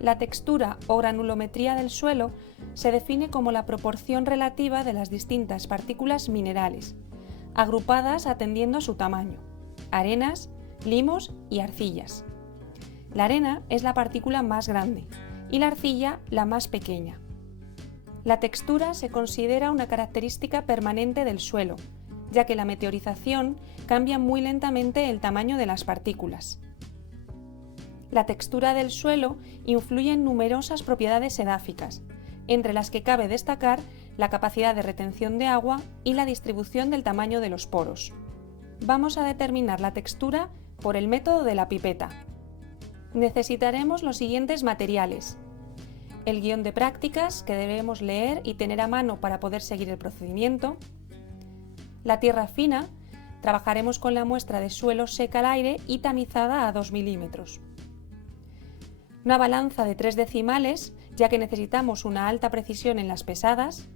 La textura o granulometría del suelo se define como la proporción relativa de las distintas partículas minerales, agrupadas atendiendo a su tamaño: arenas, limos y arcillas. La arena es la partícula más grande y la arcilla la más pequeña. La textura se considera una característica permanente del suelo, ya que la meteorización cambia muy lentamente el tamaño de las partículas. La textura del suelo influye en numerosas propiedades edáficas, entre las que cabe destacar la capacidad de retención de agua y la distribución del tamaño de los poros. Vamos a determinar la textura por el método de la pipeta. Necesitaremos los siguientes materiales: el guión de prácticas, que debemos leer y tener a mano para poder seguir el procedimiento; la tierra fina, trabajaremos con la muestra de suelo seca al aire y tamizada a 2 milímetros; una balanza de 3 decimales, ya que necesitamos una alta precisión en las pesadas;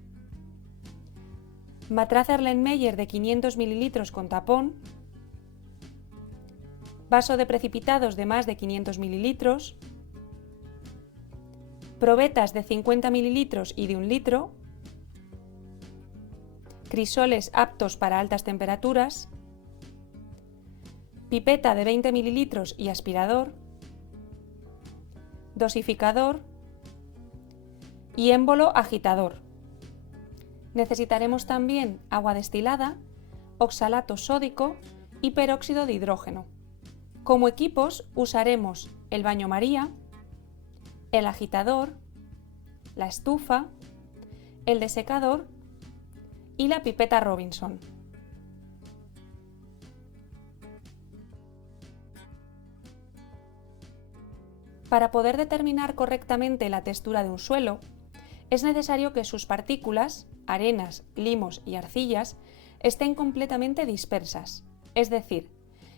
matraz Erlenmeyer de 500 ml con tapón; vaso de precipitados de más de 500 ml; probetas de 50 ml y de 1 litro; crisoles aptos para altas temperaturas; pipeta de 20 ml y aspirador; dosificador y émbolo agitador. Necesitaremos también agua destilada, oxalato sódico y peróxido de hidrógeno. Como equipos usaremos el baño María, el agitador, la estufa, el desecador y la pipeta Robinson. Para poder determinar correctamente la textura de un suelo, es necesario que sus partículas, arenas, limos y arcillas, estén completamente dispersas, es decir,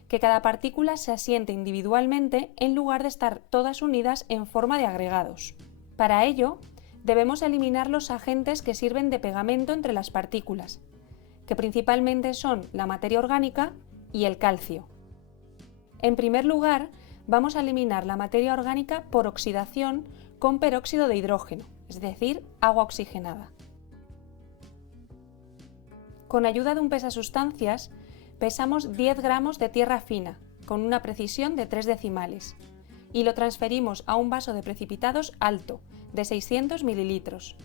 que cada partícula se asiente individualmente en lugar de estar todas unidas en forma de agregados. Para ello, debemos eliminar los agentes que sirven de pegamento entre las partículas, que principalmente son la materia orgánica y el calcio. En primer lugar, vamos a eliminar la materia orgánica por oxidación con peróxido de hidrógeno, es decir, agua oxigenada. Con ayuda de un pesasustancias, pesamos 10 gramos de tierra fina, con una precisión de 3 decimales, y lo transferimos a un vaso de precipitados alto, de 600 mililitros.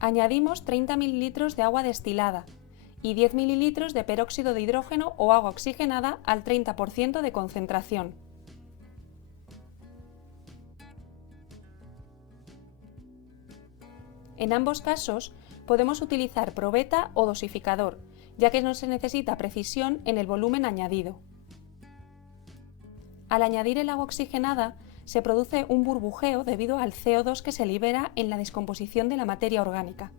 Añadimos 30 mililitros de agua destilada y 10 mililitros de peróxido de hidrógeno o agua oxigenada al 30% de concentración. En ambos casos podemos utilizar probeta o dosificador, ya que no se necesita precisión en el volumen añadido. Al añadir el agua oxigenada, se produce un burbujeo debido al CO2 que se libera en la descomposición de la materia orgánica,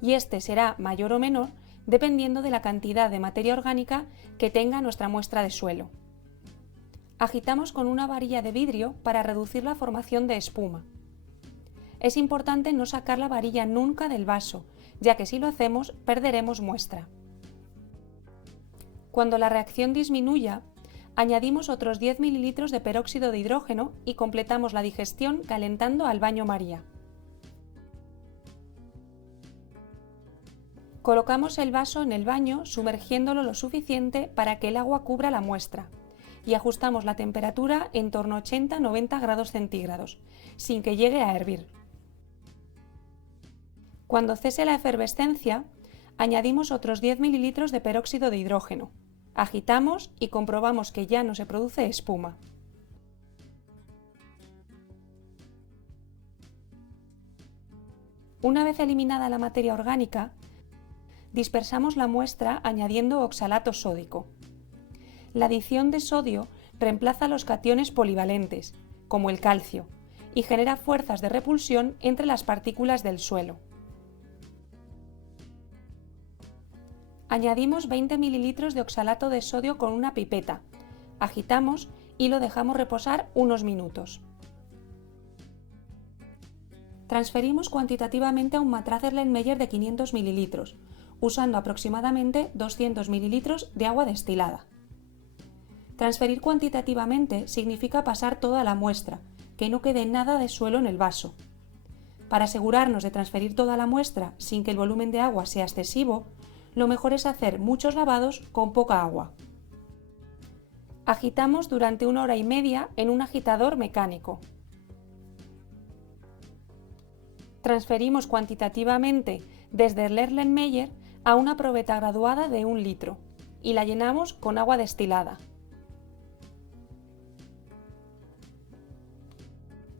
y este será mayor o menor dependiendo de la cantidad de materia orgánica que tenga nuestra muestra de suelo. Agitamos con una varilla de vidrio para reducir la formación de espuma. Es importante no sacar la varilla nunca del vaso, ya que si lo hacemos perderemos muestra. Cuando la reacción disminuya, añadimos otros 10 mililitros de peróxido de hidrógeno y completamos la digestión calentando al baño María. Colocamos el vaso en el baño sumergiéndolo lo suficiente para que el agua cubra la muestra y ajustamos la temperatura en torno a 80-90 grados centígrados, sin que llegue a hervir. Cuando cese la efervescencia, añadimos otros 10 mililitros de peróxido de hidrógeno. Agitamos y comprobamos que ya no se produce espuma. Una vez eliminada la materia orgánica, dispersamos la muestra añadiendo oxalato sódico. La adición de sodio reemplaza los cationes polivalentes, como el calcio, y genera fuerzas de repulsión entre las partículas del suelo. Añadimos 20 mililitros de oxalato de sodio con una pipeta, agitamos y lo dejamos reposar unos minutos. Transferimos cuantitativamente a un matraz Erlenmeyer de 500 mililitros, usando aproximadamente 200 mililitros de agua destilada. Transferir cuantitativamente significa pasar toda la muestra, que no quede nada de suelo en el vaso. Para asegurarnos de transferir toda la muestra sin que el volumen de agua sea excesivo, lo mejor es hacer muchos lavados con poca agua. Agitamos durante 1 hora y media en un agitador mecánico. Transferimos cuantitativamente desde el Erlenmeyer a una probeta graduada de 1 litro y la llenamos con agua destilada.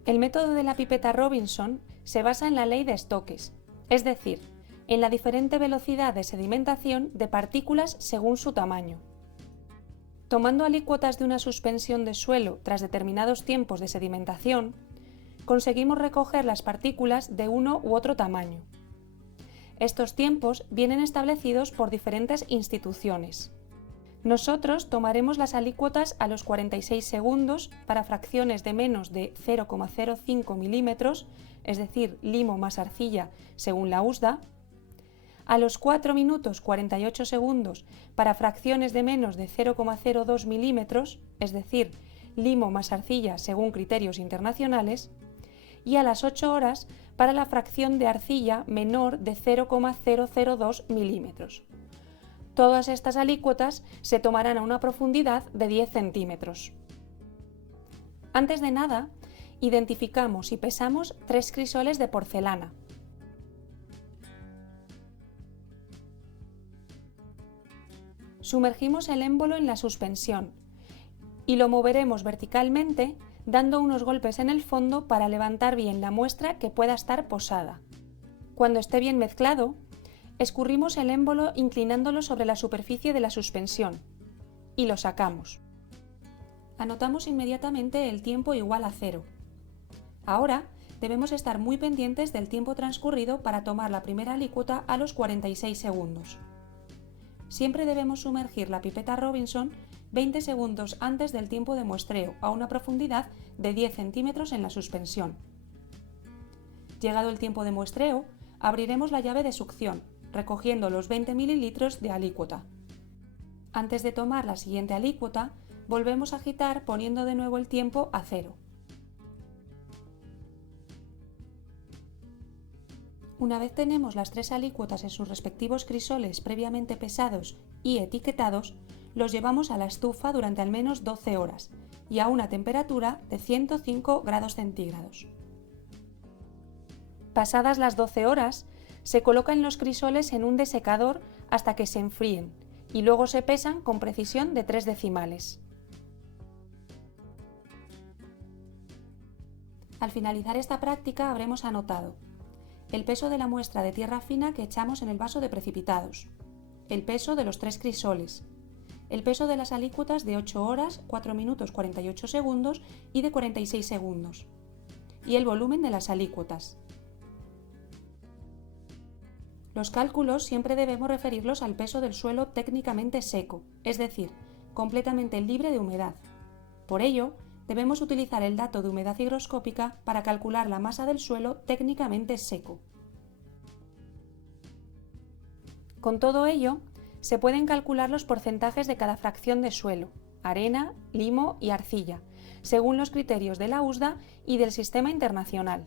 El método de la pipeta Robinson se basa en la ley de Stokes, es decir, en la diferente velocidad de sedimentación de partículas según su tamaño. Tomando alícuotas de una suspensión de suelo tras determinados tiempos de sedimentación, conseguimos recoger las partículas de uno u otro tamaño. Estos tiempos vienen establecidos por diferentes instituciones. Nosotros tomaremos las alícuotas a los 46 segundos para fracciones de menos de 0,05 milímetros, es decir, limo más arcilla según la USDA, a los 4 minutos 48 segundos para fracciones de menos de 0,02 milímetros, es decir, limo más arcilla según criterios internacionales, y a las 8 horas para la fracción de arcilla menor de 0,002 milímetros. Todas estas alícuotas se tomarán a una profundidad de 10 centímetros. Antes de nada, identificamos y pesamos 3 crisoles de porcelana. Sumergimos el émbolo en la suspensión y lo moveremos verticalmente dando unos golpes en el fondo para levantar bien la muestra que pueda estar posada. Cuando esté bien mezclado, escurrimos el émbolo inclinándolo sobre la superficie de la suspensión y lo sacamos. Anotamos inmediatamente el tiempo igual a 0. Ahora debemos estar muy pendientes del tiempo transcurrido para tomar la primera alícuota a los 46 segundos. Siempre debemos sumergir la pipeta Robinson 20 segundos antes del tiempo de muestreo a una profundidad de 10 centímetros en la suspensión. Llegado el tiempo de muestreo, abriremos la llave de succión, recogiendo los 20 mililitros de alícuota. Antes de tomar la siguiente alícuota, volvemos a agitar poniendo de nuevo el tiempo a 0. Una vez tenemos las 3 alícuotas en sus respectivos crisoles previamente pesados y etiquetados, los llevamos a la estufa durante al menos 12 horas y a una temperatura de 105 grados centígrados. Pasadas las 12 horas, se colocan los crisoles en un desecador hasta que se enfríen y luego se pesan con precisión de 3 decimales. Al finalizar esta práctica habremos anotado el peso de la muestra de tierra fina que echamos en el vaso de precipitados, el peso de los 3 crisoles, el peso de las alícuotas de 8 horas, 4 minutos 48 segundos y de 46 segundos, y el volumen de las alícuotas. Los cálculos siempre debemos referirlos al peso del suelo técnicamente seco, es decir, completamente libre de humedad. Por ello, debemos utilizar el dato de humedad higroscópica para calcular la masa del suelo técnicamente seco. Con todo ello, se pueden calcular los porcentajes de cada fracción de suelo, arena, limo y arcilla, según los criterios de la USDA y del Sistema Internacional.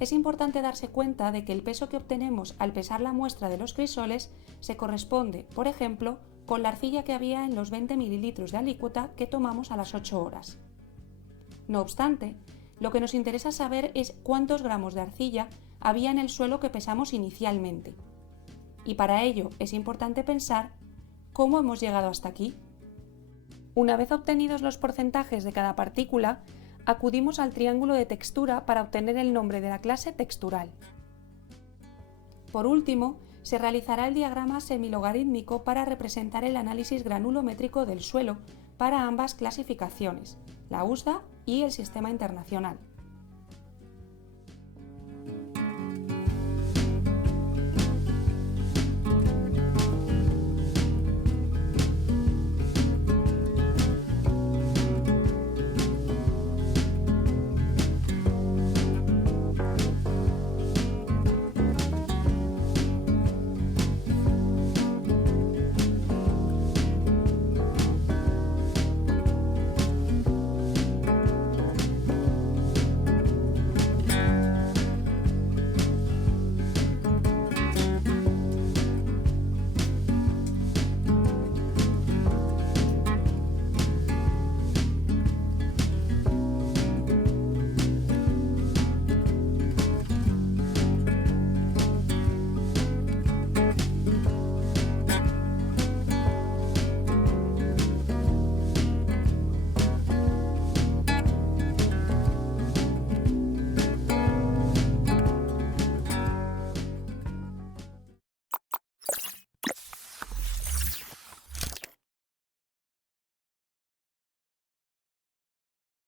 Es importante darse cuenta de que el peso que obtenemos al pesar la muestra de los crisoles se corresponde, por ejemplo, con la arcilla que había en los 20 mililitros de alícuota que tomamos a las 8 horas. No obstante, lo que nos interesa saber es cuántos gramos de arcilla había en el suelo que pesamos inicialmente. Y para ello es importante pensar cómo hemos llegado hasta aquí. Una vez obtenidos los porcentajes de cada partícula, acudimos al triángulo de textura para obtener el nombre de la clase textural. Por último, se realizará el diagrama semilogarítmico para representar el análisis granulométrico del suelo para ambas clasificaciones, la USDA y el Sistema Internacional.